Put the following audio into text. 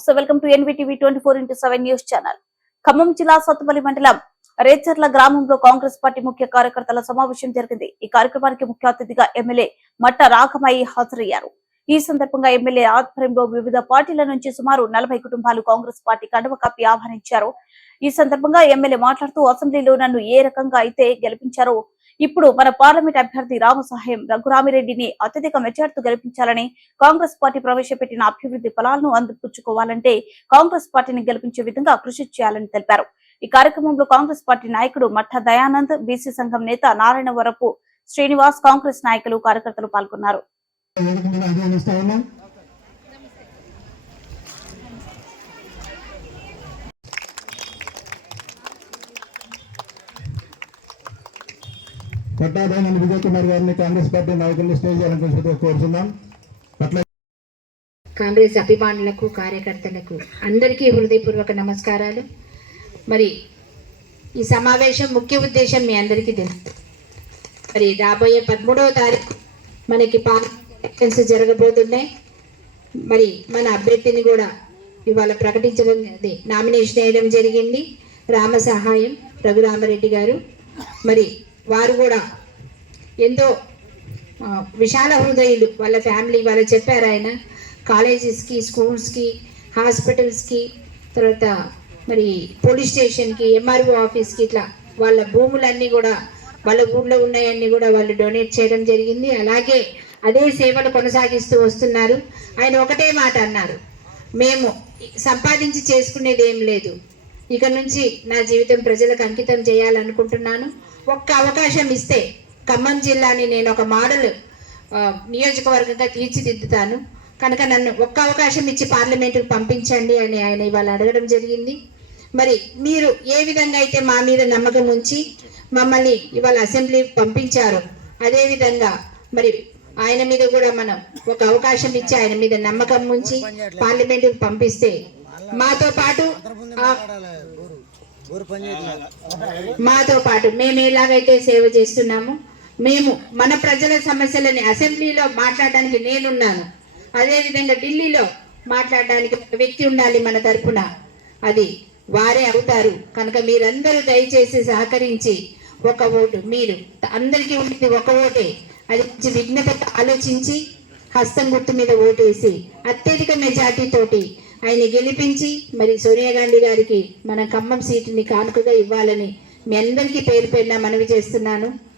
నమస్తే welcome to NVTV twenty four into seven news channel. Khammam జిల్లా సత్తుపల్లి మండలం రేచర్ల గ్రామంలో కాంగ్రెస్ పార్టీ ముఖ్య కార్యకర్తల సమావేశం జరిగింది. ఈ కార్యక్రమానికి ముఖ్య అతిథిగా ఎమ్మెల్యే మట్ట రాఘమయ్య హాజరయ్యారు. ఈ సందర్భంగా ఎమ్మెల్యే ఆధ్వర్యంలో వివిధ పార్టీల నుంచి సుమారు నలభై కుటుంబాలు కాంగ్రెస్ పార్టీ కండువ కప్పి ఆహ్వానించారు. ఈ సందర్భంగా ఎమ్మెల్యే మాట్లాడుతూ అసెంబ్లీలో నన్ను ఏ రకంగా అయితే గెలిపించారో ఇప్పుడు మన పార్లమెంట్ అభ్యర్థి రామసహాయం రఘురామిరెడ్డిని అత్యధిక మెజార్టీతో గెలిపించాలని కాంగ్రెస్ పార్టీ ప్రవేశపెట్టిన అభివృద్ధి ఫలాలను అందిపుచ్చుకోవాలంటే కాంగ్రెస్ పార్టీని గెలిపించే విధంగా కృషి చేయాలని తెలిపారు. ఈ కార్యక్రమంలో కాంగ్రెస్ పార్టీ నాయకుడు మఠ దయానంద్ బీసీ సంఘం నేత నారాయణ వరపు శ్రీనివాస్ కాంగ్రెస్ నాయకులు కార్యకర్తలు పాల్గొన్నారు. వేదిక పట్టాభైన విజయ్ కుమార్ గారిని కాంగ్రెస్ పార్టీ నాయకుల్ని స్టేజ్ అలంకరించడం కోరుతున్నాం కాంగ్రెస్ అభిమానులకు కార్యకర్తలకు అందరికీ హృదయపూర్వక నమస్కారాలు. మరి ఈ సమావేశం ముఖ్య ఉద్దేశం మీ అందరికీ తెలుసు. మరి రాబోయే పదమూడవ తారీఖు మనకి ఎలక్షన్స్ జరగబోతున్నాయి. మరి మన అభ్యర్థిని కూడా ఇవాళ ప్రకటించడం అదే నామినేషన్ వేయడం జరిగింది. రామ సహాయం రఘురామరెడ్డి గారు. మరి వారు కూడా ఎంతో విశాల హృదయులు. వాళ్ళ ఫ్యామిలీ వాళ్ళు చెప్పారు ఆయన. కాలేజెస్కి స్కూల్స్కి హాస్పిటల్స్కి తర్వాత మరి పోలీస్ స్టేషన్కి ఎంఆర్ఓ ఆఫీస్కి ఇట్లా వాళ్ళ భూములన్నీ కూడా వాళ్ళ ఊళ్ళో ఉన్నాయన్నీ కూడా వాళ్ళు డొనేట్ చేయడం జరిగింది. అలాగే అదే సేవలు కొనసాగిస్తూ వస్తున్నారు. ఆయన ఒకటే మాట అన్నారు. మేము సంపాదించి చేసుకునేది ఏం లేదు. ఇక నుంచి నా జీవితం ప్రజలకు అంకితం చేయాలనుకుంటున్నాను. ఒక్క అవకాశం ఇస్తే ఖమ్మం జిల్లాని నేను ఒక మోడల్ నియోజకవర్గంగా తీర్చిదిద్దుతాను. కనుక నన్ను ఒక్క అవకాశం ఇచ్చి పార్లమెంటుకు పంపించండి అని ఆయన ఇవాళ అడగడం జరిగింది. మరి మీరు ఏ విధంగా అయితే మా మీద నమ్మకం ఉంచి మమ్మల్ని ఇవాళ అసెంబ్లీ పంపించారు అదేవిధంగా మరి ఆయన మీద కూడా మనం ఒక అవకాశం ఇచ్చి ఆయన మీద నమ్మకం ఉంచి పార్లమెంటుకు పంపిస్తే మాతో పాటు మాతో పాటు మేము ఎలాగైతే సేవ చేస్తున్నామో మేము మన ప్రజల సమస్యలని అసెంబ్లీలో మాట్లాడడానికి నేనున్నాను. అదేవిధంగా ఢిల్లీలో మాట్లాడడానికి ఒక వ్యక్తి ఉండాలి మన తరపున. అది వారే అవుతారు. కనుక మీరందరూ దయచేసి సహకరించి ఒక ఓటు మీరు అందరికీ ఉండేది ఒక ఓటే. అది విఘ్నతతో ఆలోచించి హస్తం గుర్తు మీద ఓటేసి అత్యధిక మెజార్టీ తోటి ఆయన గెలిపించి మరి సోనియా గాంధీ గారికి మన ఖమ్మం సీటుని కానుకగా ఇవ్వాలని మీ అందరికీ పేరు పేరున మనవి చేస్తున్నాను.